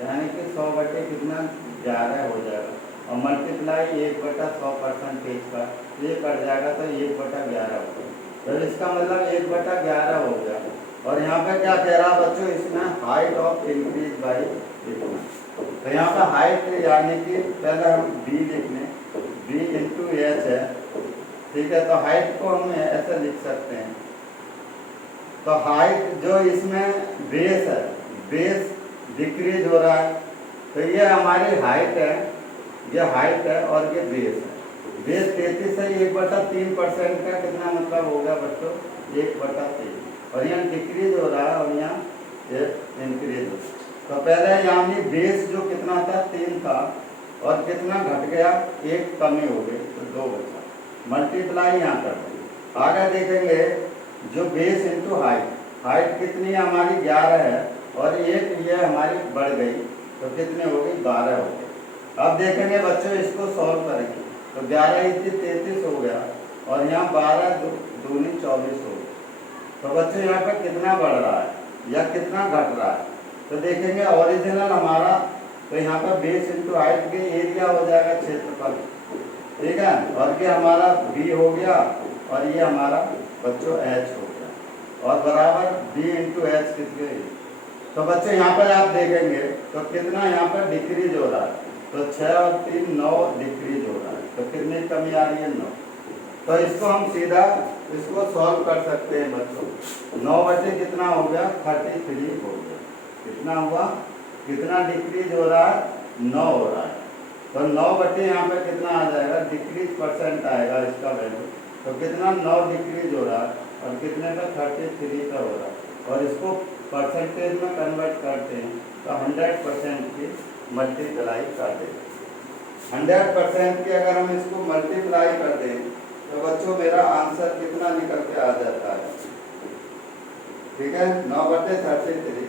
यानी कि 100 कितना 11 हो जाएगा, और मल्टीप्लाई 1/100% का ये कट जाएगा तो 1/11 होगा। तो इसका मतलब 1/11 हो गया। और यहाँ पे क्या कह रहा बच्चों, इसमें हाइट ऑफ इंक्रीज बाई इतना। तो यहाँ पे हाइट यानी कि पहले हम b लिख लें, b इंटू एच है, ठीक है। तो हाइट को हम ऐसे लिख सकते हैं। तो हाइट जो इसमें बेस है, बेस डिक्रीज हो रहा है, तो ये हमारी हाइट है, ये हाइट है और ये बेस है। बेस 33 से 1/3% का कितना मतलब होगा बच्चों 1/3, और यहाँ डिक्रीज हो रहा है और यहाँ इंक्रीज हो रहा है। तो पहले यानी बेस जो कितना था 3 था, और कितना घट गया 1 कमी हो गई, तो 2 बचा, मल्टीप्लाई यहाँ कर देंगे। आगे देखेंगे जो बेस इंटू हाइट, हाइट कितनी है हमारी 11 है, और 1 ये हमारी बढ़ गई, तो कितने हो गई 12 हो गई। अब देखेंगे बच्चों इसको सॉल्व करेंगे, तो 11 × 33 हो गया, और यहाँ 12 दूनी 24 हो गई। तो बच्चों यहाँ पर कितना बढ़ रहा है या कितना घट रहा है, तो देखेंगे ओरिजिनल हमारा, तो यहाँ पर बेस इंटू हाइट के एरिया हो जाएगा क्षेत्रफल, ठीक है, और ये हमारा b हो गया, और ये हमारा बच्चों h हो गया, और बराबर b इंटू एच कितने तो बच्चे यहाँ पर आप देखेंगे तो कितना यहाँ पर डिक्रीज हो रहा है, तो 6 और 3 9 डिक्रीज हो रहा है, तो कितनी कमी आ रही है 9। तो इसको हम सीधा इसको सॉल्व कर सकते हैं बच्चों। 9 बटे कितना हो गया 33 हो गया, कितना हुआ, कितना डिक्रीज हो रहा है 9 हो रहा है। तो 9 बटे यहाँ पे कितना आ जाएगा, डिक्रीज परसेंट आएगा इसका वैल्यू, तो कितना 9 डिक्रीज हो रहा है और कितने का 33 का हो रहा है। और इसको परसेंटेज में कन्वर्ट करते हैं तो 100% की मल्टीप्लाई कर दें। 100% की अगर हम इसको मल्टीप्लाई कर दें तो बच्चों मेरा आंसर कितना निकल के आ जाता है, ठीक है, 9 बटे 33,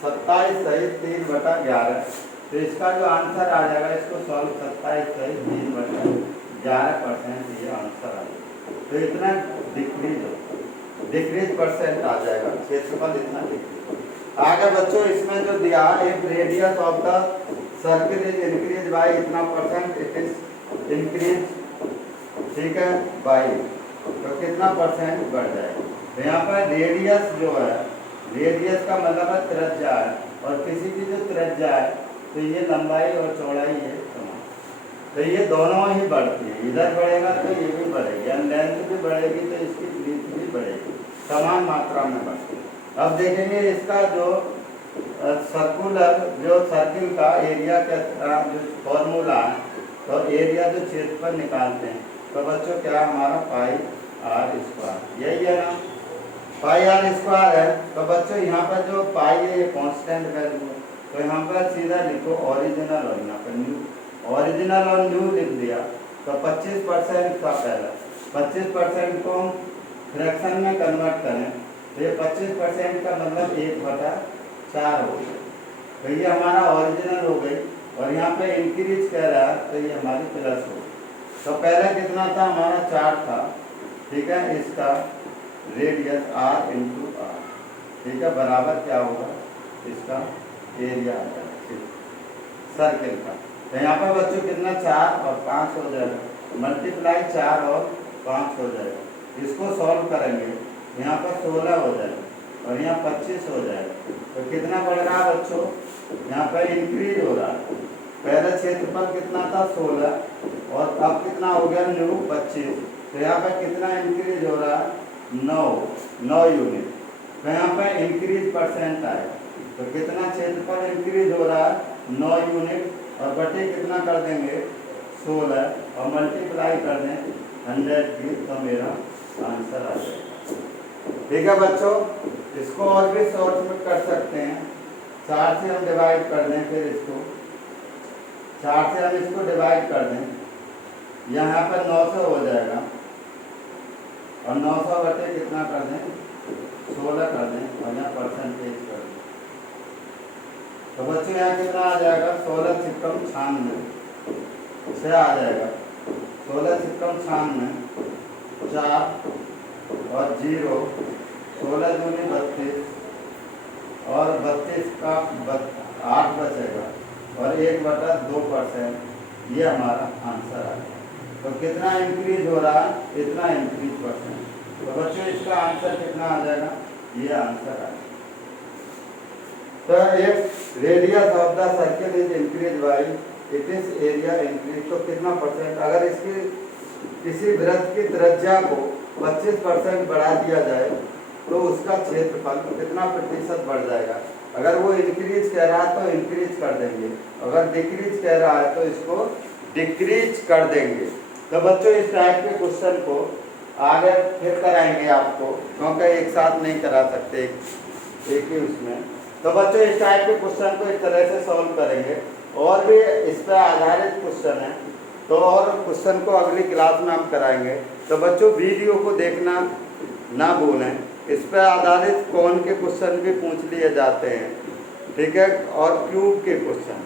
27 सही 3 बटा 11। तो इसका जो आंसर आ जाएगा इसको सॉल्व 27 सही 3 बटा 11% ये आंसर आ जाएगा। तो इतना डिक्रीज परसेंट आ जाएगा, क्षेत्रफल इतना डिक्रीज। आगे बच्चों इसमें जो दिया if radius of the circle is increase by इतना परसेंट इट इज इंक्रीज, ठीक है, बाई, तो कितना परसेंट बढ़ जाएगा। तो यहाँ पर रेडियस जो है, रेडियस का मतलब है त्रिज्या है, और किसी की जो त्रिज्या है तो ये लंबाई और चौड़ाई है समान, तो ये दोनों ही बढ़ती है, इधर बढ़ेगा तो ये भी बढ़ेगी, लेंथ भी बढ़ेगी तो इसकी ब्रीथ भी बढ़ेगी, समान मात्रा में बढ़ती है। अब देखेंगे इसका जो सर्कुलर जो सर्किल का एरिया का जो फॉर्मूला है, तो एरिया जो क्षेत्रफल निकालते हैं तो बच्चों क्या हमारा पाई आर स्क्वायर, यही है ना, पाई आर स्क्वायर है। तो बच्चों यहाँ पर जो पाई है ये कांस्टेंट वैल्यू है, तो यहाँ पर सीधा लिखो ओरिजिनल और यहाँ पर न्यू, ओरिजिनल और न्यू लिख दिया। तो 25% का पहला 25% को हम फ्रैक्शन में कन्वर्ट करें तो ये 25% का मतलब 1/4 हो गया, तो ये हमारा ओरिजिनल हो गई। और यहाँ पे इंक्रीज कह रहा है तो ये हमारी प्लस हो गई। तो पहले कितना था हमारा 4 था, ठीक है, इसका रेडियस r इंटू आर, ठीक है, बराबर क्या होगा इसका एरिया आ जाएगा सर्किल का। तो यहाँ पर बच्चों कितना 4 और 5 हो जाएगा, मल्टीप्लाई 4 और 5 हो जाएगा। इसको सॉल्व करेंगे यहाँ पर 16 हो जाएगा और यहाँ 25 हो जाएगा। तो कितना बढ़ रहा है बच्चों, यहाँ पर इंक्रीज हो रहा है। पहले क्षेत्रफल कितना था 16 और अब कितना हो गया न्यू 25, तो यहाँ पर कितना इंक्रीज हो रहा है 9 यूनिट। तो यहाँ पर इंक्रीज परसेंट आएगा, तो कितना क्षेत्रफल इंक्रीज हो रहा है 9 यूनिट और बटे कितना कर देंगे 16 और मल्टीप्लाई कर दें 100 की, तो मेरा आंसर आ जाएगा। ठीक है बच्चों, इसको और भी शॉर्ट में कर सकते हैं, 4 से हम डिवाइड कर दें, फिर इसको 4 से हम इसको डिवाइड कर दें, यहाँ पर 900 हो जाएगा और 900 बटे कितना कर दें 16 कर दें और यहाँ परसेंटेज कर दें। तो बच्चों यहाँ कितना आ जाएगा 16 छिक्कम 96 6 आ जाएगा, 16 छिक्कम 96 4 और 0, 16 दूनी 32 और 32 का 8 बचेगा और 1/2%, ये हमारा आंसर आ गया। तो कितना इंक्रीज हो रहा है, इतना इंक्रीज परसेंट। तो बच्चों इसका आंसर कितना आ जाएगा, ये आंसर आ जाएगा। तो एक radius of the circle is increase by it is area increase, तो कितना परसेंट, अगर इसकी किसी वृत्त की त्रिज्या को 25% बढ़ा दिया जाए तो उसका क्षेत्रफल कितना प्रतिशत बढ़ जाएगा। अगर वो इंक्रीज कह रहा है तो इंक्रीज कर देंगे, अगर डिक्रीज कह रहा है तो इसको डिक्रीज कर देंगे। तो बच्चों इस टाइप के क्वेश्चन को आगे फिर कराएंगे आपको, क्योंकि एक साथ नहीं करा सकते एक ही उसमें। तो बच्चों इस टाइप के क्वेश्चन को इस तरह से सॉल्व करेंगे, और भी इस पर आधारित क्वेश्चन है तो और क्वेश्चन को अगली क्लास में हम कराएंगे। तो बच्चों वीडियो को देखना ना भूलें, इस पर आधारित कौन के क्वेश्चन भी पूछ लिए जाते हैं, ठीक है, और क्यूब के क्वेश्चन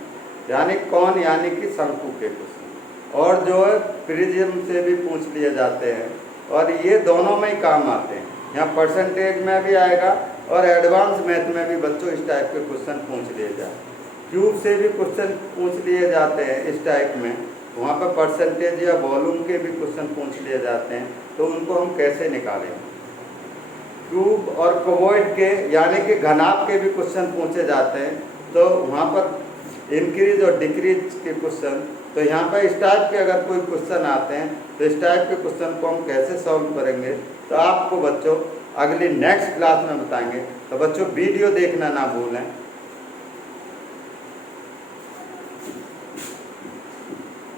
यानी कौन यानी कि शंकु के क्वेश्चन, और जो है प्रिज्म से भी पूछ लिए जाते हैं, और ये दोनों में ही काम आते हैं। यहाँ परसेंटेज में भी आएगा और एडवांस मैथ में भी बच्चों इस टाइप के क्वेश्चन पूछ लिए जाते हैं। क्यूब से भी क्वेश्चन पूछ लिए जाते हैं इस टाइप में, वहाँ पर परसेंटेज या वॉल्यूम के भी क्वेश्चन पूछ लिए जाते हैं, तो उनको हम कैसे निकालें। क्यूब और क्यूबॉइड के यानी कि घनाभ के भी क्वेश्चन पूछे जाते हैं। तो वहाँ पर इंक्रीज और डिक्रीज के क्वेश्चन, तो यहाँ पर इस टाइप के अगर कोई क्वेश्चन आते हैं तो इस टाइप के क्वेश्चन को हम कैसे सॉल्व करेंगे तो आपको बच्चों अगली नेक्स्ट क्लास में बताएंगे। तो बच्चों वीडियो देखना ना भूलें।